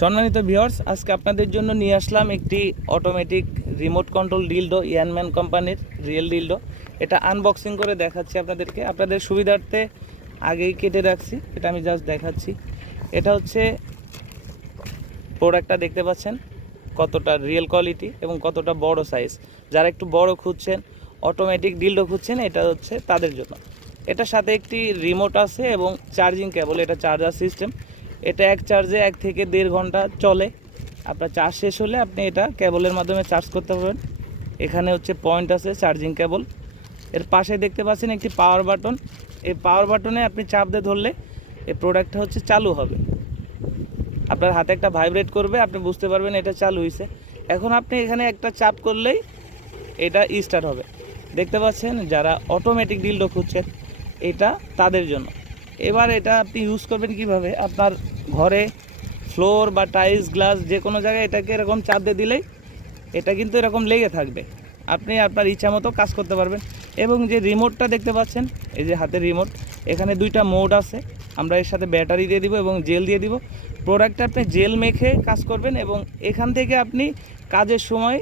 সম্মানিত ভিউয়ার্স, আজকে আপনাদের জন্য নিয়ে আসলাম একটি অটোমেটিক রিমোট কন্ট্রোল ডিলডো ইয়ানম্যান কোম্পানির রিয়েল ডিলডো এটা আনবক্সিং করে দেখাচ্ছি আপনাদেরকে। আপনাদের সুবিধার্থে আগেই কেটে রাখছি, এটা আমি জাস্ট দেখাচ্ছি। এটা হচ্ছে প্রোডাক্টটা দেখতে পাচ্ছেন, কতটা রিয়েল কোয়ালিটি এবং কতটা বড় সাইজ যারা একটু বড় খুঁজছেন অটোমেটিক ডিলডো খুঁজছেন, এটা হচ্ছে তাদের জন্য। এটার সাথে একটি রিমোট আছে এবং চার্জিং কেবল এটা চার্জার সিস্টেম এটা এক চার্জে এক থেকে দেড় ঘণ্টা চলে। আপনার চার্জ শেষ হলে আপনি এটা কেবলের মাধ্যমে চার্জ করতে পারবেন। এখানে হচ্ছে পয়েন্ট আছে চার্জিং কেবল এর পাশে দেখতে পাচ্ছেন একটি পাওয়ার বাটন এই পাওয়ার বাটনে আপনি চাপ দিয়ে ধরলে এই প্রোডাক্টটা হচ্ছে চালু হবে। আপনার হাতে একটা ভাইব্রেট করবে, আপনি বুঝতে পারবেন এটা চালু হয়েছে এখন আপনি এখানে একটা চাপ করলেই এটা স্টার্ট হবে। দেখতে পাচ্ছেন যারা অটোমেটিক ডিলডো খুঁজছেন, এটা তাদের জন্য। এবার এটা আপনি ইউজ করবেন কীভাবে? আপনার ঘরে ফ্লোর বা টাইলস গ্লাস যে কোনো জায়গায় এটাকে এরকম চাপ দিয়ে দিলেই এটা কিন্তু এরকম লেগে থাকবে। আপনি আপনার ইচ্ছা মতো কাজ করতে পারবেন। এবং যে রিমোটটা দেখতে পাচ্ছেন, এই যে হাতের রিমোট এখানে দুইটা মোড আছে। আমরা এর সাথে ব্যাটারি দিয়ে দিব এবং জেল দিয়ে দিব। প্রোডাক্টটা আপনি জেল মেখে কাজ করবেন এবং এখান থেকে আপনি কাজের সময়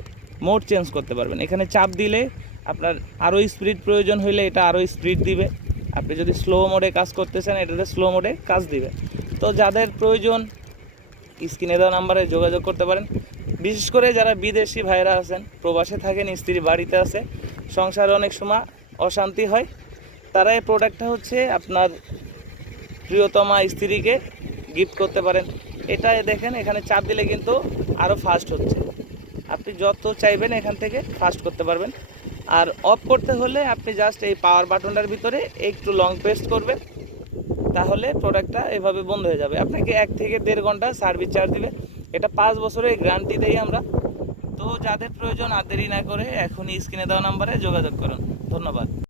মোড চেঞ্জ করতে পারবেন। এখানে চাপ দিলে আপনার আরও স্পিড প্রয়োজন হইলে এটা আরও স্পিড দিবে। আপনি যদি স্লো মোডে কাজ করতে চান এটাতে স্লো মোডে কাজ দিবে। তো যাদের প্রয়োজন, স্ক্রিনে দেওয়া নাম্বারে যোগাযোগ করতে পারেন। বিশেষ করে যারা বিদেশি ভাইরা আছেন, প্রবাসে থাকেন, স্ত্রী বাড়িতে আছে, সংসারে অনেক সময় অশান্তি হয়, তারা এই প্রোডাক্টটা হচ্ছে আপনার প্রিয়তমা স্ত্রীকে গিফট করতে পারেন। এটা দেখেন, এখানে চাপ দিলে কিন্তু আরও ফাস্ট হচ্ছে। আপনি যত চাইবেন এখান থেকে ফাস্ট করতে পারবেন। আর অফ করতে হলে আপনি জাস্ট এই পাওয়ার বাটনটার ভিতরে একটু লং প্রেস করবেন, তাহলে প্রোডাক্টটা এভাবে বন্ধ হয়ে যাবে। আপনাকে এক থেকে দেড় ঘণ্টা সার্ভিস চার্জ দেবে। এটা পাঁচ বছরের গ্যারান্টি দেই আমরা। তো যাদের প্রয়োজন আদেরই দেরি না করে এখনই স্ক্রিনে দেওয়া নাম্বারে যোগাযোগ করুন। ধন্যবাদ।